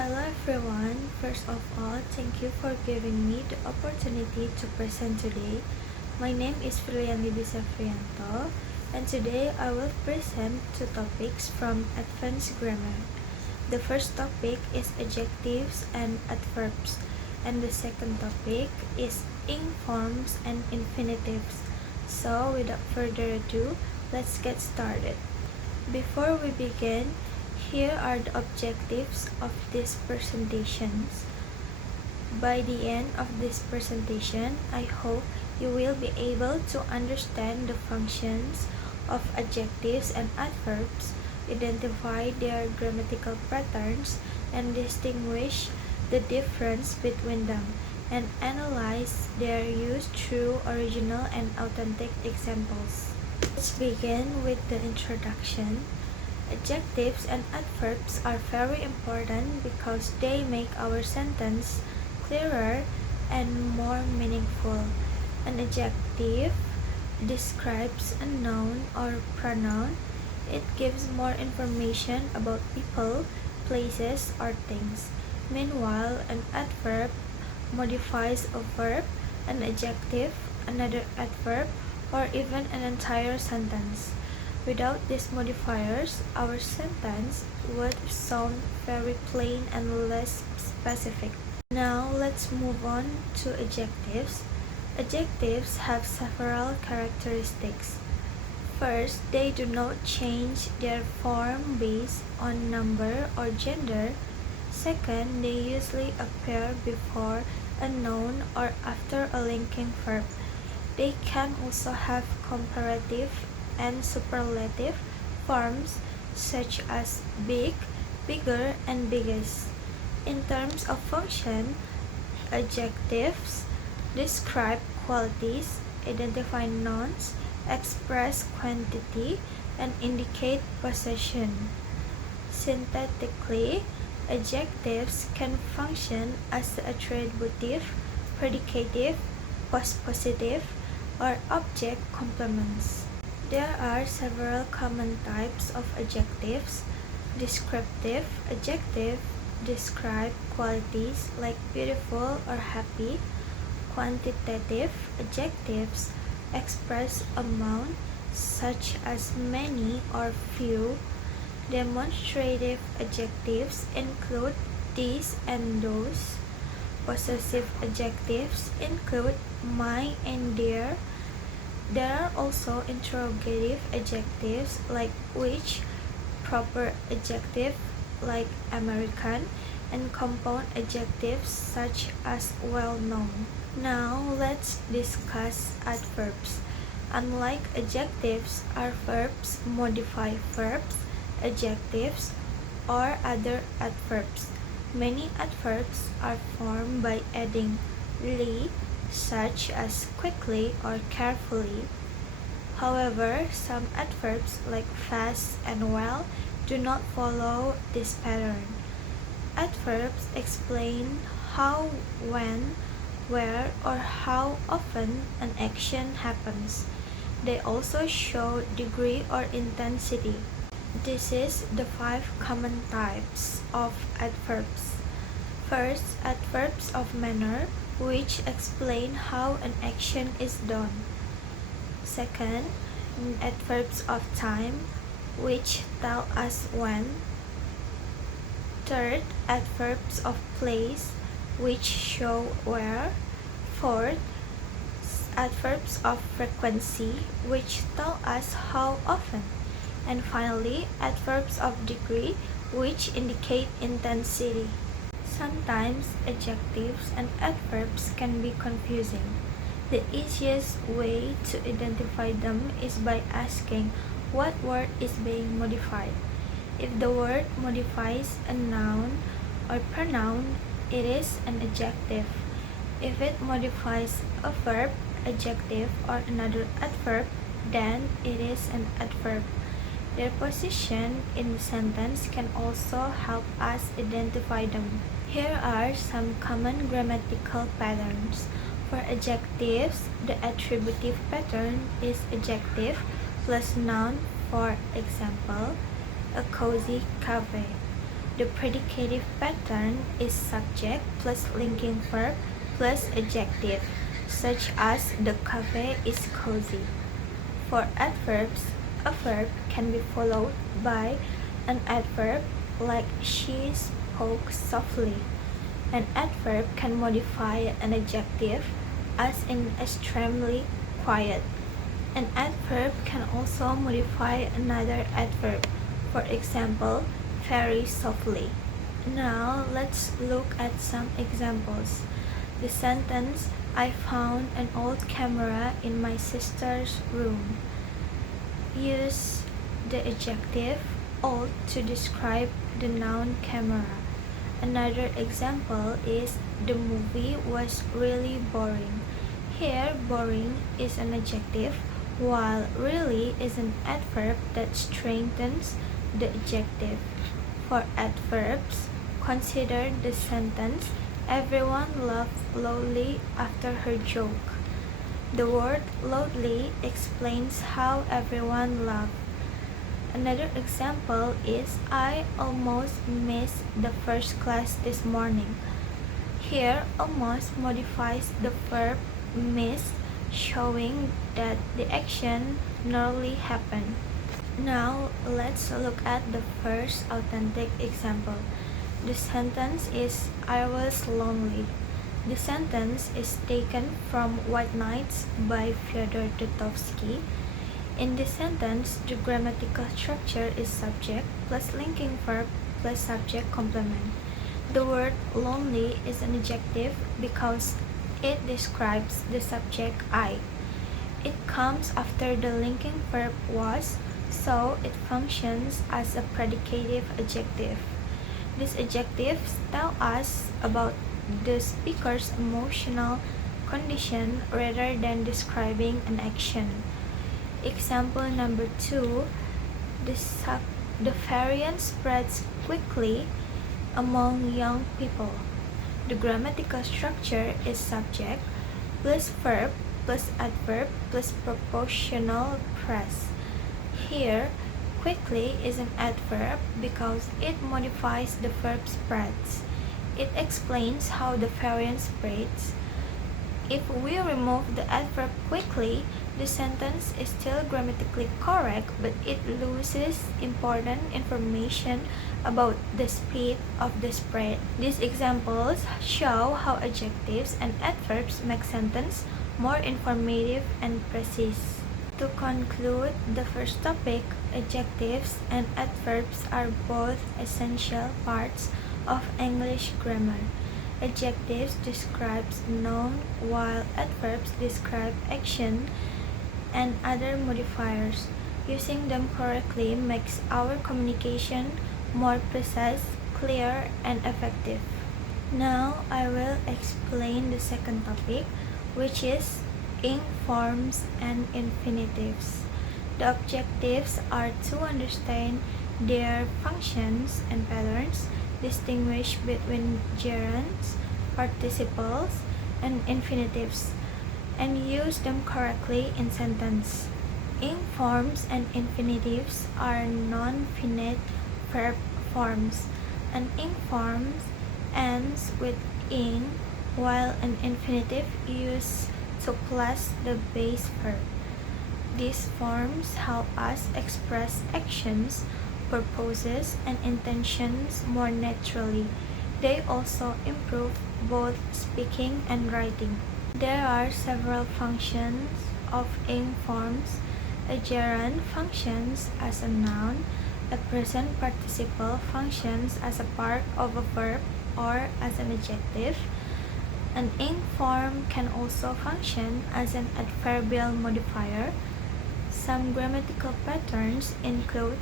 Hello everyone. First of all, thank you for giving me the opportunity to present today. My name is Virlian Liebbi Sevrianto, and today I will present two topics from advanced grammar. The first topic is adjectives and adverbs, and the second topic is ing forms and infinitives. So without further ado, let's get started. Before we begin, here are the objectives of these presentations. By the end of this presentation, I hope you will be able to understand the functions of adjectives and adverbs, identify their grammatical patterns, and distinguish the difference between them, and analyze their use through original and authentic examples. Let's begin with the introduction. Adjectives and adverbs are very important because they make our sentence clearer and more meaningful. An adjective describes a noun or pronoun. It gives more information about people, places, or things. Meanwhile, an adverb modifies a verb, an adjective, another adverb, or even an entire sentence. Without these modifiers, our sentence would sound very plain and less specific. Now let's move on to adjectives. Adjectives have several characteristics. First, they do not change their form based on number or gender. Second, they usually appear before a noun or after a linking verb. They can also have comparative and superlative forms such as big, bigger, and biggest. In terms of function, adjectives describe qualities, identify nouns, express quantity, and indicate possession. Synthetically, adjectives can function as the attributive, predicative, postpositive, or object complements. There are several common types of adjectives. Descriptive adjectives describe qualities like beautiful or happy. Quantitative adjectives express amount such as many or few. Demonstrative adjectives include these and those. Possessive adjectives include my and their. There are also interrogative adjectives like which, proper adjective like American, and compound adjectives such as well-known. Now let's discuss adverbs. Unlike adjectives, adverbs modify verbs, adjectives, or other adverbs. Many adverbs are formed by adding "ly", such as quickly or carefully. However, some adverbs like fast and well do not follow this pattern. Adverbs explain how, when, where, or how often an action happens. They also show degree or intensity. This is the 5 common types of adverbs. First, adverbs of manner, which explain how an action is done. Second, adverbs of time, which tell us when. Third, adverbs of place, which show where. Fourth, adverbs of frequency, which tell us how often. And finally, adverbs of degree, which indicate intensity. Sometimes adjectives and adverbs can be confusing. The easiest way to identify them is by asking what word is being modified. If the word modifies a noun or pronoun, it is an adjective. If it modifies a verb, adjective, or another adverb, then it is an adverb. Their position in the sentence can also help us identify them. Here are some common grammatical patterns. For adjectives, the attributive pattern is adjective plus noun. For example, a cozy cafe. The predicative pattern is subject plus linking verb plus adjective, such as the cafe is cozy. For adverbs, a verb can be followed by an adverb like she spoke softly. An adverb can modify an adjective, as in extremely quiet. An adverb can also modify another adverb, for example, very softly. Now let's look at some examples. The sentence, I found an old camera in my sister's room. Use the adjective old to describe the noun camera. Another example is the movie was really boring. Here, boring is an adjective, while really is an adverb that strengthens the adjective. For adverbs, consider the sentence, everyone laughed loudly after her joke. The word loudly explains how everyone laughed. Another example is I almost missed the first class this morning. Here, almost modifies the verb miss, showing that the action nearly happened. Now, let's look at the first authentic example. The sentence is I was lonely. The sentence is taken from White Nights by Fyodor Dostoevsky. In this sentence, the grammatical structure is subject plus linking verb plus subject complement. The word lonely is an adjective because it describes the subject I. It comes after the linking verb was, so it functions as a predicative adjective. These adjectives tell us about the speaker's emotional condition rather than describing an action. Example number 2, the variant spreads quickly among young people. The grammatical structure is subject plus verb plus adverb plus propositional phrase. Here, quickly is an adverb because it modifies the verb spreads. It explains how the variant spreads. If we remove the adverb quickly, the sentence is still grammatically correct, but it loses important information about the speed of the spread. These examples show how adjectives and adverbs make sentence more informative and precise. To conclude the first topic, adjectives and adverbs are both essential parts of English grammar. Adjectives describes noun while adverbs describe action and other modifiers. Using them correctly makes our communication more precise, clear, and effective. Now I will explain the second topic, which is ing forms and infinitives. The objectives are to understand their functions and patterns, distinguish between gerunds, participles, and infinitives, and use them correctly in sentence. Ing forms and infinitives are non-finite verb forms. An ing form ends with ing, while an infinitive used to plus the base verb. These forms help us express actions, purposes, and intentions more naturally. They also improve both speaking and writing. There are several functions of ing forms. A gerund functions as a noun. A present participle functions as a part of a verb or as an adjective. An ing form can also function as an adverbial modifier. Some grammatical patterns include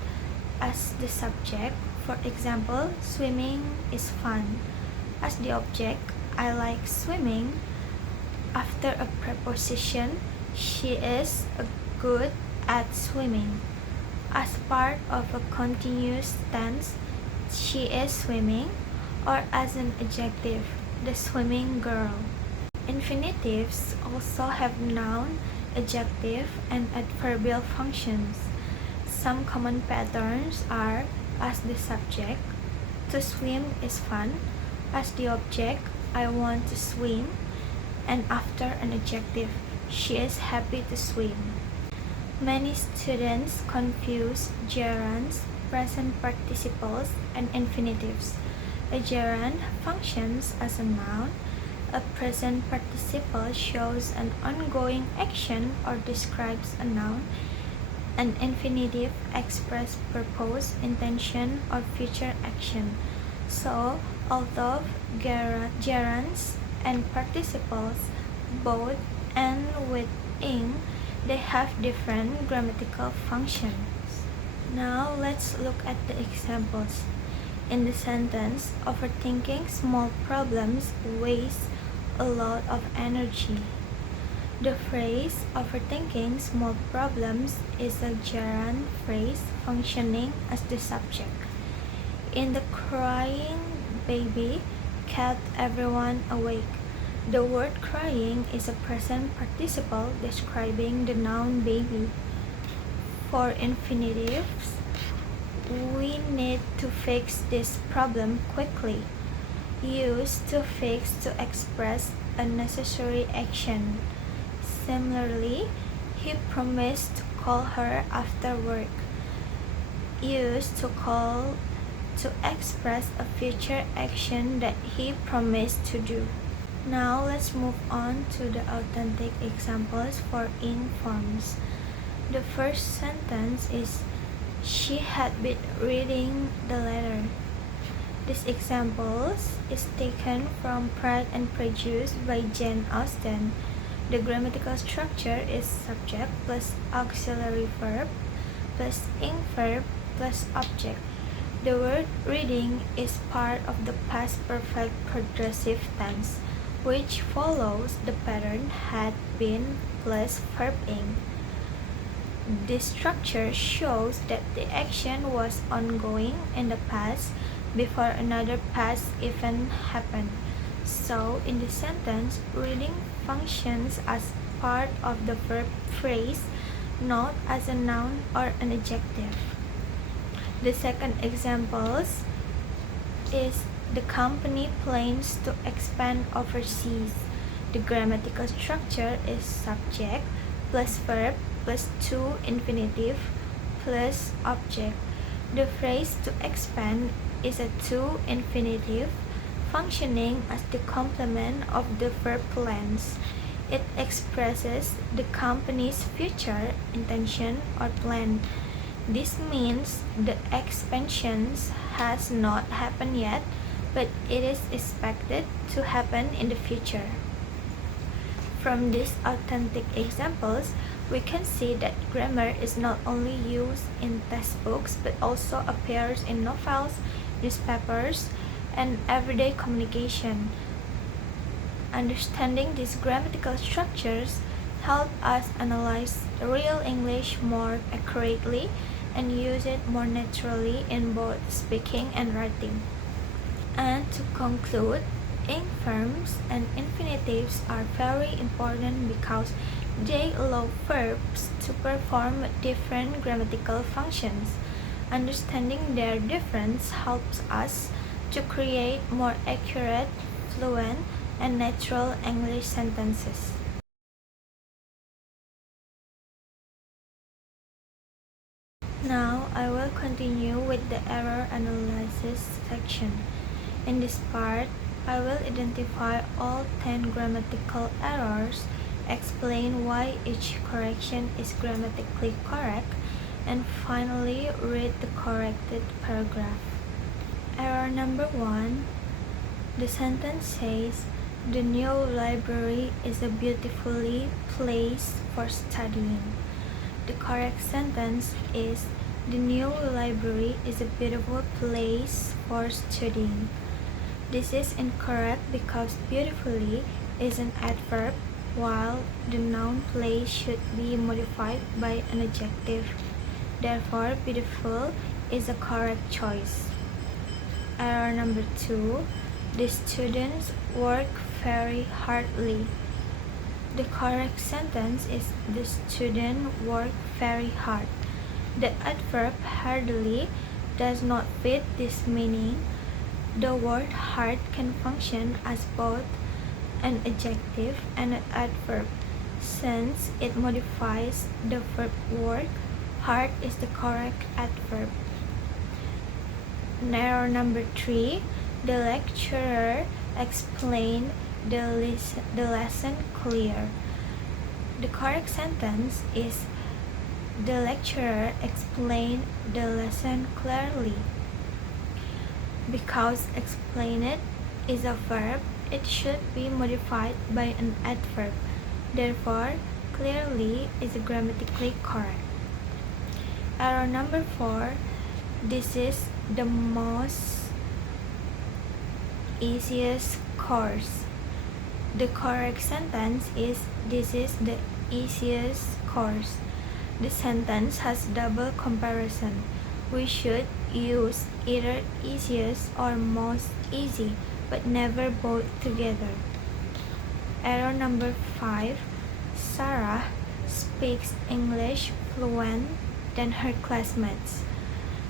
as the subject, for example, swimming is fun. As the object, I like swimming. After a preposition, she is good at swimming. As part of a continuous tense, she is swimming, or as an adjective, the swimming girl. Infinitives also have noun, adjective, and adverbial functions. Some common patterns are as the subject, To swim is fun. As the object, I want to swim. And after an adjective, she is happy to swim. Many students confuse gerunds, present participles, and infinitives. A gerund functions as a noun. A present participle shows an ongoing action or describes a noun. An infinitive expresses purpose, intention, or future action. So, although gerunds and participles both end with ing, they have different grammatical functions. Now let's look at the examples. In the sentence, overthinking small problems wastes a lot of energy. The phrase overthinking small problems is a gerund phrase functioning as the subject. In the crying baby kept everyone awake. The word crying is a present participle describing the noun baby. For infinitives, we need to fix this problem quickly. Use to fix to express a necessary action. Similarly, he promised to call her after work. Use to call to express a future action that he promised to do. Now let's move on to the authentic examples for ing forms. The first sentence is, she had been reading the letter. This example is taken from Pride and Prejudice by Jane Austen. The grammatical structure is subject plus auxiliary verb plus ing verb plus object. The word reading is part of the past perfect progressive tense, which follows the pattern had been plus verb ing. This structure shows that the action was ongoing in the past before another past event happened. So, in the sentence, reading functions as part of the verb phrase, not as a noun or an adjective. The second example is, the company plans to expand overseas. The grammatical structure is subject plus verb plus to infinitive plus object. The phrase to expand is a to infinitive functioning as the complement of the verb plans. It expresses the company's future intention or plan. This means the expansion has not happened yet, but it is expected to happen in the future. From these authentic examples, we can see that grammar is not only used in textbooks but also appears in novels, newspapers, and everyday communication. Understanding these grammatical structures help us analyze real English more accurately and use it more naturally in both speaking and writing. And to conclude, ing forms and infinitives are very important because they allow verbs to perform different grammatical functions. Understanding their difference helps us to create more accurate, fluent, and natural English sentences. Now, I will continue with the error analysis section. In this part, I will identify all 10 grammatical errors, explain why each correction is grammatically correct, and finally read the corrected paragraph. Error number 1. The sentence says, the new library is a beautifully place for studying. The correct sentence is, the new library is a beautiful place for studying. This is incorrect because beautifully is an adverb, while the noun place should be modified by an adjective. Therefore, beautiful is a correct choice. Error number 2. The students work very hardly. The correct sentence is, the student work very hard. The adverb hardly does not fit this meaning. The word hard can function as both an adjective and an adverb. Since it modifies the verb work, hard is the correct adverb. Error number 3. The lecturer explained the lesson clear. The correct sentence is the lecturer explained the lesson clearly. Because explained is a verb, it should be modified by an adverb. Therefore, clearly is grammatically correct. Error number 4. This is the most easiest course. The correct sentence is this is the easiest course. The sentence has double comparison. We should use either easiest or most easy, but never both together. Error number 5. Sarah speaks English fluent than her classmates.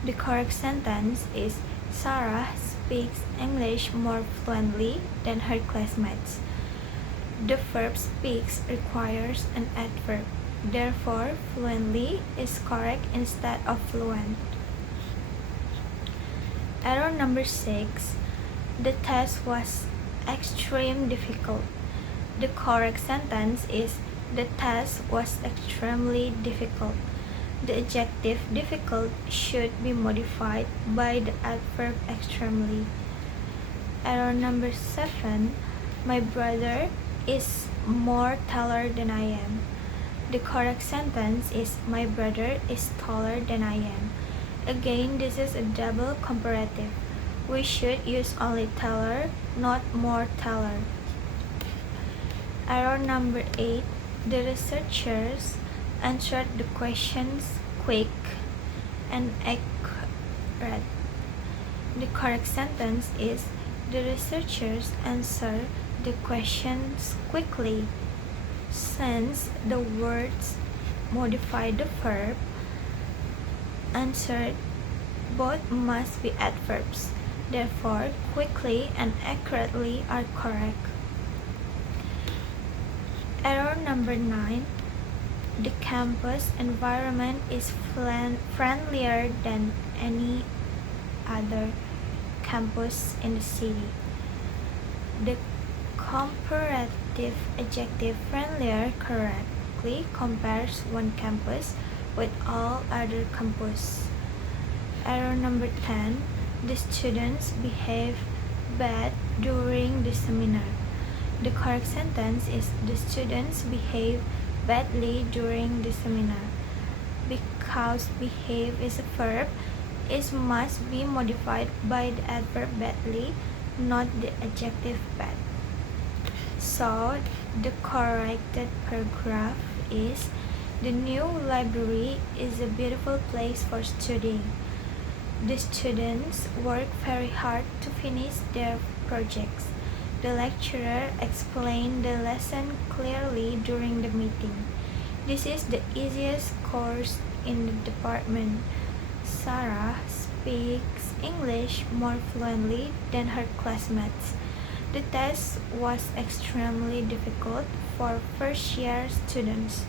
The correct sentence is Sarah speaks English more fluently than her classmates. The verb speaks requires an adverb. Therefore, fluently is correct instead of fluent. Error number 6. The test was extremely difficult. The correct sentence is the test was extremely difficult. The adjective difficult should be modified by the adverb extremely. Error number 7. My brother is more taller than I am. The correct sentence is my brother is taller than I am. Again, this is a double comparative. We should use only taller, not more taller. Error number 8. The researchers answered the questions quick and accurate. The correct sentence is the researchers answered the questions quickly. Since the words modify the verb, answered both must be adverbs. Therefore, quickly and accurately are correct. Error number 9. The campus environment is friendlier than any other campus in the city. The comparative adjective friendlier correctly compares one campus with all other campus. Error number 10. The students behave bad during the seminar. The correct sentence is the students behave badly during the seminar. Because behave is a verb, it must be modified by the adverb badly, not the adjective bad. So, the corrected paragraph is the new library is a beautiful place for studying. The students work very hard to finish their projects. The lecturer explained the lesson clearly during the meeting. This is the easiest course in the department. Sarah speaks English more fluently than her classmates. The test was extremely difficult for first-year students.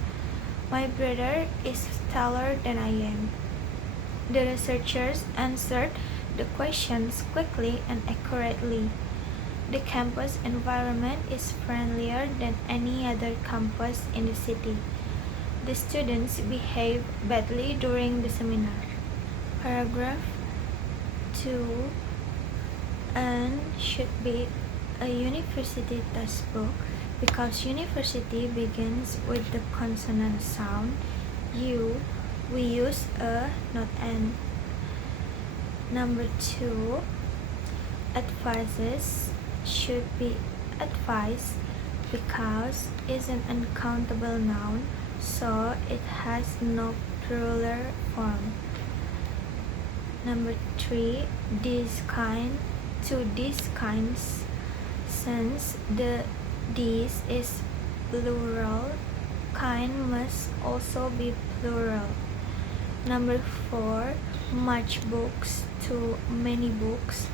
My brother is taller than I am. The researchers answered the questions quickly and accurately. The campus environment is friendlier than any other campus in the city. The students behave badly during the seminar. Paragraph 2 and should be a university textbook because university begins with the consonant sound U. We use a, not an. Number 2. Advices should be advice because it's an uncountable noun, so it has no plural form. Number 3. These kinds, since the this is plural, kind must also be plural. Number 4. Much books to many books.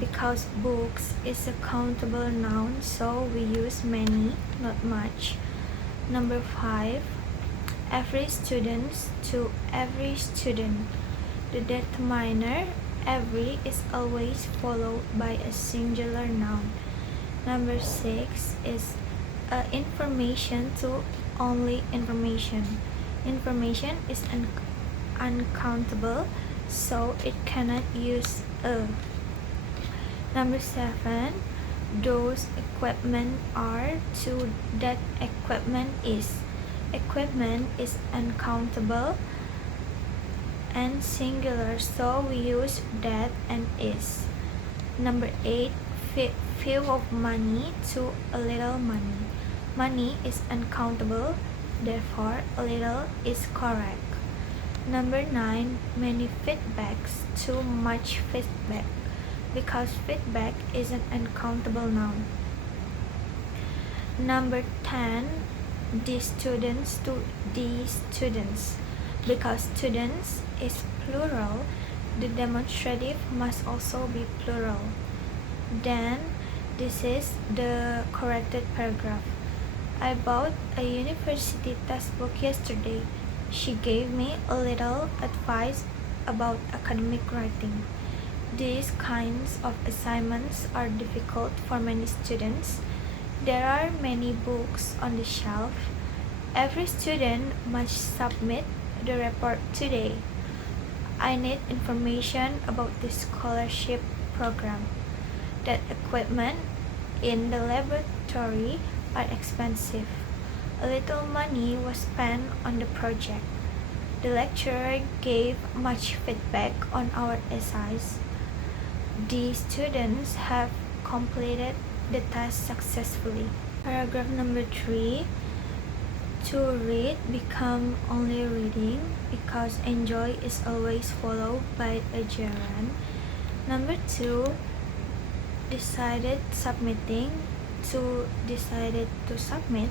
because books is a countable noun, so we use many, not much. Number 5, every student to every student. The determiner every is always followed by a singular noun. Number 6 is information to only information. Information is uncountable, so it cannot use a. Number 7, those equipment are to that equipment is. Equipment is uncountable and singular, so we use that and is. Number 8, few of money to a little money. Money is uncountable, therefore a little is correct. Number 9, many feedbacks to much feedback, because feedback is an uncountable noun. Number 10, the students to the students, because students is plural, the demonstrative must also be plural. Then this is the corrected paragraph. I bought a university textbook yesterday. She gave me a little advice about academic writing. These kinds of assignments are difficult for many students. There are many books on the shelf. Every student must submit the report today. I need information about the scholarship program. That equipment in the laboratory are expensive. A little money was spent on the project. The lecturer gave much feedback on our essays. The students have completed the task successfully. Paragraph number 3. To read become only reading, because enjoy is always followed by a gerund. Number 2, decided submitting to decided to submit,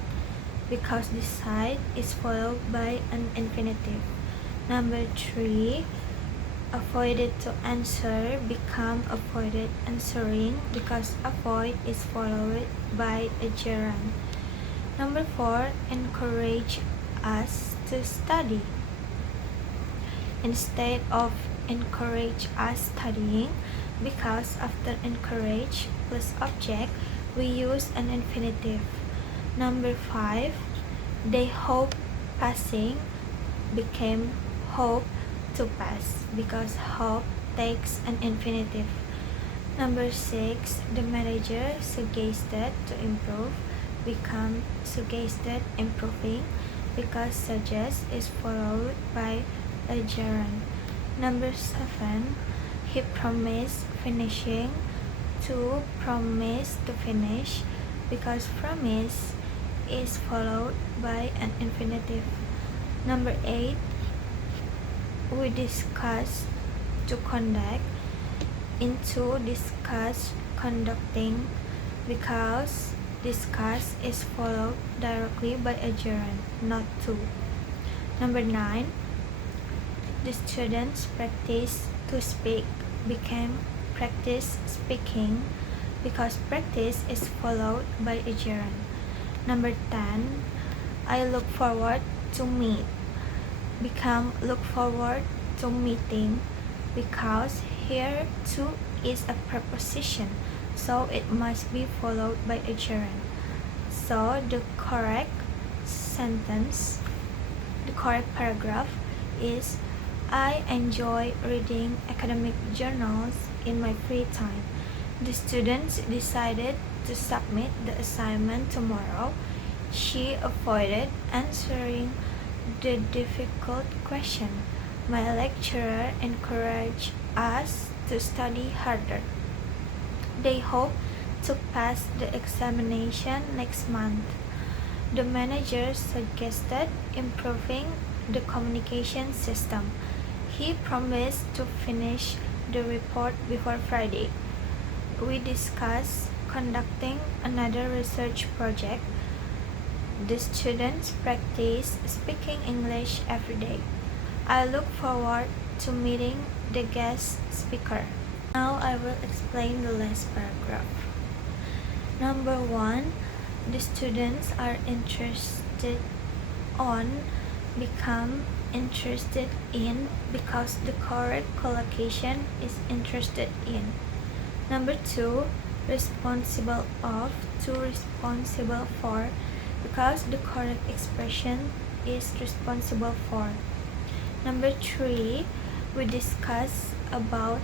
because decide is followed by an infinitive. Number 3, avoided to answer become avoided answering, because avoid is followed by a gerund. Number 4, encourage us to study. Instead of encourage us studying, because after encourage plus object, we use an infinitive. Number 5, they hope passing became hope to pass, because hope takes an infinitive. Number 6, the manager suggested to improve become suggested improving, because suggest is followed by a gerund. Number 7, he promised finishing to promise to finish, because promise is followed by an infinitive. Number 8, we discuss to conduct into discuss conducting, because discuss is followed directly by a gerund, not to. Number 9, the students practice to speak became practice speaking, because practice is followed by a gerund. Number 10, I look forward to meet become look forward to meeting, because here to is a preposition, so it must be followed by a gerund. So the correct paragraph is, I enjoy reading academic journals in my free time. The students decided to submit the assignment tomorrow. She avoided answering the difficult question. My lecturer encouraged us to study harder. They hope to pass the examination next month. The manager suggested improving the communication system. He promised to finish the report before Friday. We discussed conducting another research project. The students practice speaking English every day. I look forward to meeting the guest speaker. Now I will explain the last paragraph. Number 1, the students are interested on, become interested in because the correct collocation is interested in. Number 2, responsible of to responsible for because the correct expression is responsible for. Number 3, we discuss about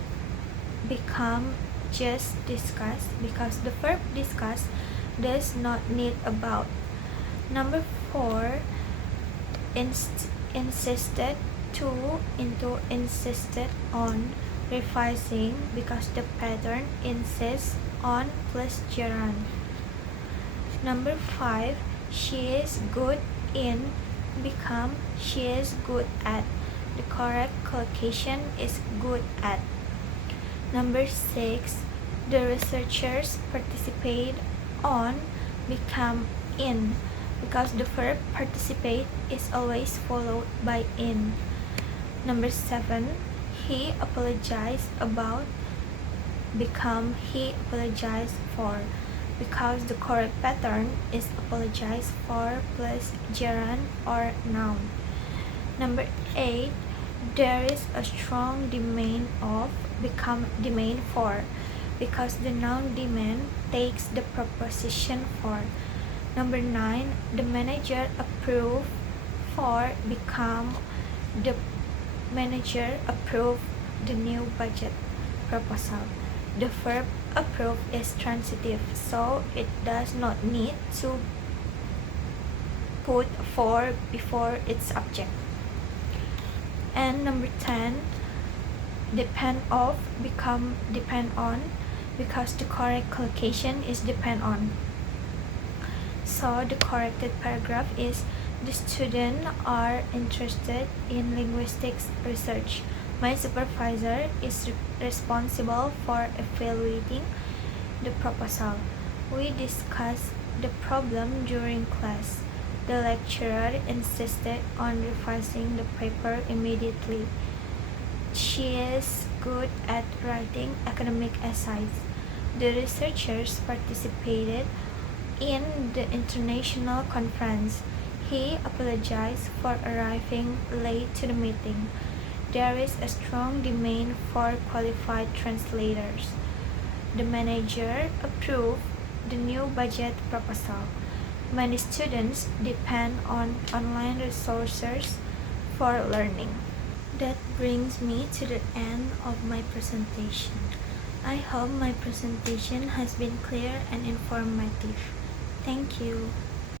become just discuss because the verb discuss does not need about. Number 4, insisted to into insisted on revising because the pattern insists on plus gerund. Number 5, she is good in become she is good at. The correct collocation is good at. Number 6, the researchers participate on become in because the verb participate is always followed by in. Number 7, he apologized about become he apologized for because the correct pattern is apologize for plus gerund or noun. Number 8, there is a strong demand of become demand for because the noun demand takes the preposition for. Number 9, the manager approved for become the manager approved the new budget proposal. The verb approve is transitive, so it does not need to put for before its subject. And number 10, depend of become depend on because the correct collocation is depend on. So the corrected paragraph is the students are interested in linguistics research. My supervisor is responsible for evaluating the proposal. We discussed the problem during class. The lecturer insisted on revising the paper immediately. She is good at writing academic essays. The researchers participated in the international conference. He apologized for arriving late to the meeting. There is a strong demand for qualified translators. The manager approved the new budget proposal. Many students depend on online resources for learning. That brings me to the end of my presentation. I hope my presentation has been clear and informative. Thank you.